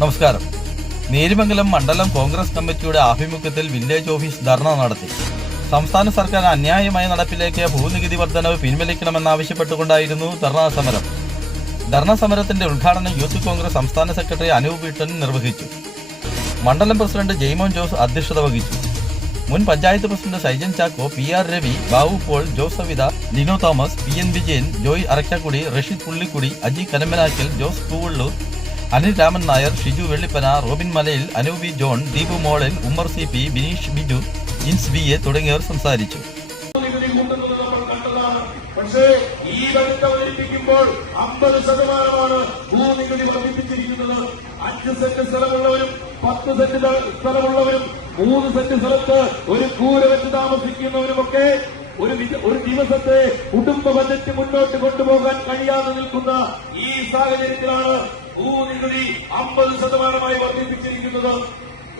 നമസ്കാരം. നേരിമംഗലം മണ്ഡലം കോൺഗ്രസ് കമ്മിറ്റിയുടെ ആഭിമുഖ്യത്തിൽ വില്ലേജ് ഓഫീസ് ധർണ നടത്തി. സംസ്ഥാന സർക്കാർ അന്യായമായ നടപ്പിലേക്ക് ഭൂനികുതി വർധനവ് പിൻവലിക്കണമെന്നാവശ്യപ്പെട്ടുകൊണ്ടായിരുന്നു ധർണാ സമരം. ധർണാ സമരത്തിന്റെ ഉദ്ഘാടനം യൂത്ത് കോൺഗ്രസ് സംസ്ഥാന സെക്രട്ടറി അനൂപ് വീട്ടൻ നിർവഹിച്ചു. മണ്ഡലം പ്രസിഡന്റ് ജെയ്മോൻ ജോസ് അധ്യക്ഷത വഹിച്ചു. മുൻ panchayat president Saijan Chacko P R Ravi Babu Paul Jose Savitha Lino Thomas P N Vijayan Joy Arakkakudi Rasheed Pullikkudi Aji Kanambanakkal Jose Poovallur Anil Raman Nair Shiju Vellippana Robin Malayil Anoop John Deepu Molan Ummer C P Bineesh Biju Jins B A തുടങ്ങിയവർ സംസാരിച്ചു. പക്ഷേ ഈ budget അവതരിപ്പിക്കുമ്പോൾ അമ്പത് ശതമാനമാണ് ഭൂനികുതി വർദ്ധിപ്പിച്ചിരിക്കുന്നത്. അഞ്ച് saint സ്ഥലമുള്ളവരും പത്ത് സെന്റ് സ്ഥലമുള്ളവരും മൂന്ന് സെന്റ് സ്ഥലത്ത് ഒരു കൂര വെച്ച് താമസിക്കുന്നവരുമൊക്കെ ഒരു ഒരു ദിവസത്തെ കുടുംബ ബജറ്റ് മുന്നോട്ട് കൊണ്ടുപോകാൻ കഴിയാതെ നിൽക്കുന്ന ഈ സാഹചര്യത്തിലാണ് ഭൂനികുതി അമ്പത് ശതമാനമായി വർദ്ധിപ്പിച്ചിരിക്കുന്നത്.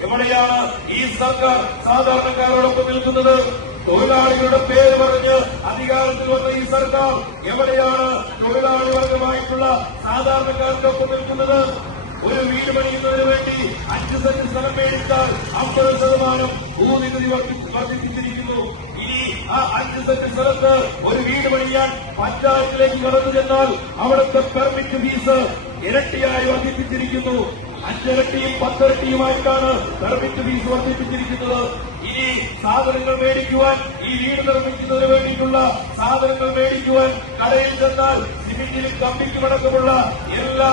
എവിടെയാണ് ഈ സർക്കാർ സാധാരണക്കാരോടൊപ്പം നിൽക്കുന്നത്? തൊഴിലാളികളുടെ പേര് പറഞ്ഞ് അധികാരത്തിൽ വന്ന ഈ സർക്കാർ എവിടെയാണ് തൊഴിലാളി വർഗമായിട്ടുള്ള സാധാരണക്കാർക്കൊപ്പം നിൽക്കുന്നത്? ഒരു വീട് പണിയുന്നതിന് വേണ്ടി അഞ്ച് സെന്റ് സ്ഥലം മേടിച്ചാൽ അമ്പത് ശതമാനം ഭൂനികുതി വർദ്ധി- വർദ്ധിപ്പിച്ചിരിക്കുന്നു. ഇനി ആ അഞ്ച് സെന്റ് സ്ഥലത്ത് ഒരു വീട് പണിയാൻ പഞ്ചായത്തിലേക്ക് കടന്നു ചെന്നാൽ അവിടുത്തെ പെർമിറ്റ് ഫീസ് ഇരട്ടിയായി വർദ്ധിപ്പിച്ചിരിക്കുന്നു. അഞ്ചിരട്ടിയും പത്തിരട്ടിയുമായിട്ടാണ് പെർമിറ്റ് ഫീസ് വർദ്ധിപ്പിച്ചിരിക്കുന്നത്. ഇനി സാധനങ്ങൾ മേടിക്കുവാൻ ഈ വീട് നിർമ്മിക്കുന്നതിന് വേണ്ടിയിട്ടുള്ള സാധനങ്ങൾ മേടിക്കുവാൻ കടയിൽ ചെന്നാൽ സിമെന്റിലും കമ്പിക്കും അടക്കമുള്ള എല്ലാ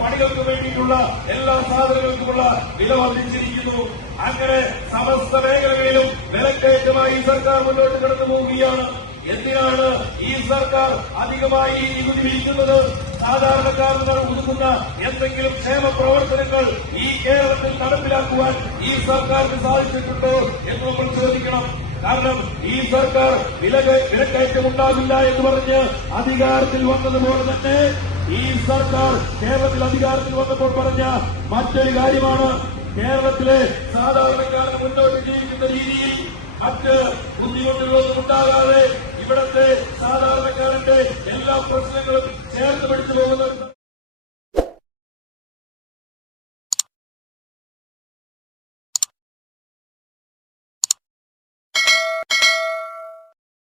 പണികൾക്ക് വേണ്ടിയിട്ടുള്ള എല്ലാ സാധനങ്ങൾക്കുമുള്ള വില വർദ്ധിച്ചിരിക്കുന്നു. അങ്ങനെ സമസ്ത മേഖലകളിലും വിലക്കയറ്റമായി സർക്കാർ മുന്നോട്ട് കടന്നു പോവുകയാണ് എന്തിനാണ് ഈ സർക്കാർ അധികമായി നികുതി വിധിക്കുന്നത്? സാധാരണക്കാരന് ഒതുക്കുന്ന എന്തെങ്കിലും ക്ഷേമ പ്രവർത്തനങ്ങൾ ഈ കേരളത്തിൽ നടപ്പിലാക്കുവാൻ ഈ സർക്കാരിന് സാധിച്ചിട്ടുണ്ടോ എന്ന് നമ്മൾ ചോദിക്കണം. കാരണം ഈ സർക്കാർ വില വിലക്കയറ്റം ഉണ്ടാകില്ല എന്ന് പറഞ്ഞ് അധികാരത്തിൽ വന്നതുപോലെ തന്നെ ഈ സർക്കാർ കേരളത്തിൽ അധികാരത്തിൽ വന്നപ്പോൾ പറഞ്ഞ മറ്റൊരു കാര്യമാണ്. കേരളത്തിലെ സാധാരണക്കാരന് മുന്നോട്ട് ജീവിക്കുന്ന രീതിയിൽ മറ്റ് ബുദ്ധിമുട്ടുകളൊന്നും ഉണ്ടാകാതെ ഇവിടത്തെ സാധാരണക്കാരന്റെ എല്ലാ പ്രശ്നങ്ങളും ചേർത്ത് പിടിച്ചു പോകുന്ന